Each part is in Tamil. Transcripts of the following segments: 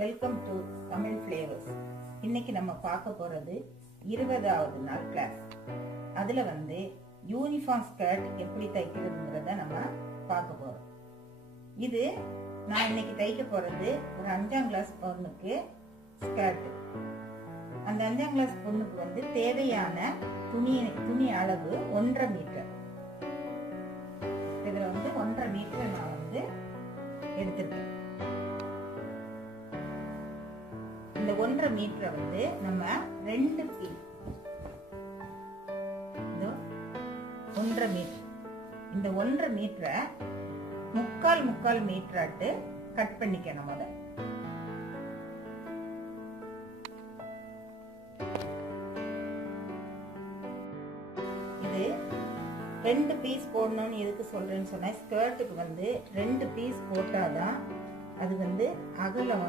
Welcome to Tamil flavours. இன்னைக்கு நம்ம பார்க்க போறது 20வது நாள் கிளாஸ். அதுல யூனிஃபார்ம் ஸ்கர்ட் எப்படி தைக்கிறதுங்கிறத நம்ம பார்க்க போறோம். இது நான் இன்னைக்கு தைக்க போறது ஒரு 5ஆம் கிளாஸ் பொண்ணுக்கு ஸ்கர்ட். அந்த 5ஆம் கிளாஸ் பொண்ணுக்கு தேவையான துணி அளவு 1.5 மீட்டர். இதுல 1.5 மீட்டர் நான் எடுத்திருக்கேன். இந்த 1.5 மீட்டரை நம்ம 2 பீஸ், 1.5 மீட்டர், இந்த 1.5 மீட்டரை முக்கால் மீட்டராட்டு கட் பண்ணிக்கணும். முதல்ல இது 2 பீஸ் போடணும்னு எதுக்கு சொல்றேன்னு சொன்னா, ஸ்கர்ட்டுக்கு 2 பீஸ் போட்டாதான் அது அகலம்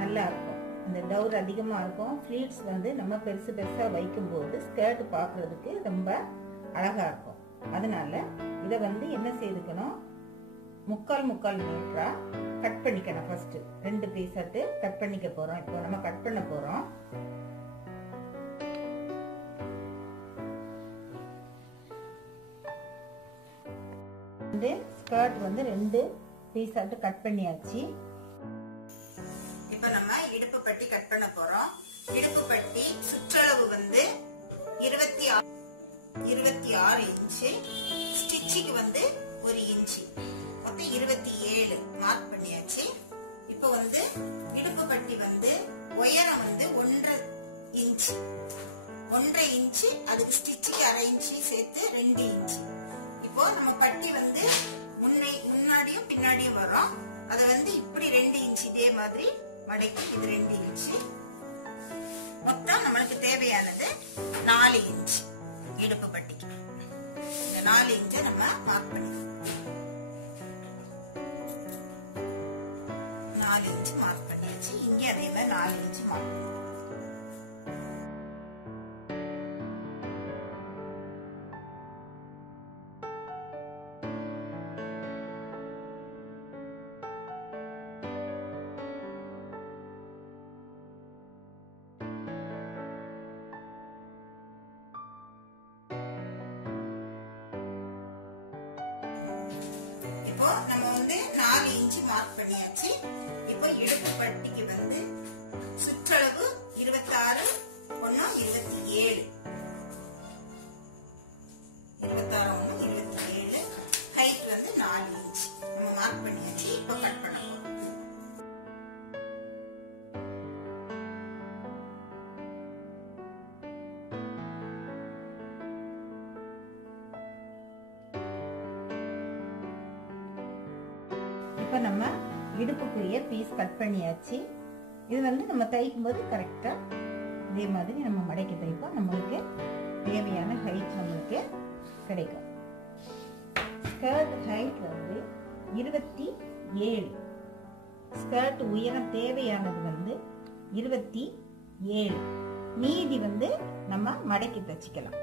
நல்லா இருக்கும். அந்த டவுர் அதிகமா இருக்கும். ஃப்ளீட்ஸ் நம்ம பெருசா வைக்கும் போது ஸ்கர்ட் பாக்குறதுக்கு ரொம்ப அழகா இருக்கும். அதனால இத என்ன செய்துக்கணும், முக்கால் மீட்டரா கட் பண்ணிக்கணும். ஃபர்ஸ்ட் 2 பீஸ் கட் பண்ணிக்க போறோம். இப்போ நம்ம கட் பண்ண போறோம். ஸ்கர்ட் 2 பீஸ் கட் பண்ணியாச்சு. இப்ப நம்ம இடுப்பு பட்டி கட் பண்ண போறோம். இடுப்பு பட்டி சுற்றளவு 26 இன்ச்சு, ஸ்டிச்சிக்கு 1 இன்ச்சு, மொத்தம் 27 மார்க் பண்ணியாச்சு. இப்போ இடுப்பு பட்டி உயரம் 1.5 இன்ச்சு, 1.5 இன்ச்சு, அதுக்கு ஸ்டிச்சிக்கு 1/2 இன்ச்சு சேர்த்து 2 இன்ச்சு. இப்போ நம்ம பட்டி முன்னாடியும் பின்னாடியும் வரும். அதை இப்படி 2 இன்ச்சு இதே மாதிரி மடக்கி இது 2 இன்ச்சு. மொத்தம் நம்மளுக்கு தேவையானது 4 இன்ச்சு. இடுப்பு பட்டிக்கு இந்த 4 இன்ச்சை நம்ம மார்க் பண்ணிக்கலாம். 4 இன்ச்சு மார்க் பண்ணியாச்சு. இங்கே அதே மாதிரி 4 இன்ச்சு மார்க் பண்ணி நம்ம 4 இன்ச்சு மார்க் பண்ணியாச்சு. இப்போ இடுப்பு பட்டிக்கு சுற்றளவு 26 1 27, 26 1 27, ஹைட் 4 இன்ச்சு நம்ம மார்க் பண்ணியாச்சு. இப்போ கட் பண்ண போறோம். இப்ப நம்ம இடுப்புக்குரிய பீஸ் கட் பண்ணியாச்சு. இது நம்ம தைக்கும் போது கரெக்டா இதே மாதிரி நம்ம மடக்கி தைப்போம். நம்மளுக்கு தேவையான ஹைட் நம்மளுக்கு கிடைக்கும். Skirt height 27. ஸ்கர்ட் உயரம் தேவையானது 27. மீதி நம்ம மடக்கி தைச்சிக்கலாம்.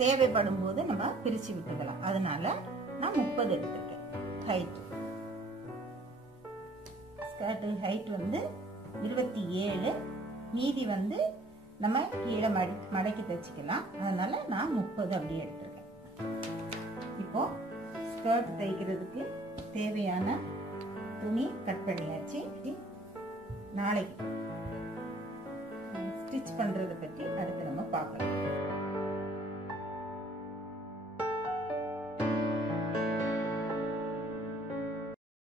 தேவைப்படும் போது நம்ம பிரிச்சு விட்டுக்கலாம். அதனால நான் 30 எடுத்திருக்கேன் ஹைட். Skirt height 27. மீதி நம்ம கீழே மடக்கி தைச்சிக்கலாம். அதனால நான் 30 அப்படியே எடுத்திருக்கேன். இப்போ ஸ்கர்ட் தைக்கிறதுக்கு தேவையான துணி கட் பண்ணியாச்சு. நாளைக்கு ஸ்டிச் பண்றதை பற்றி அடுத்து நம்ம பார்க்கலாம்.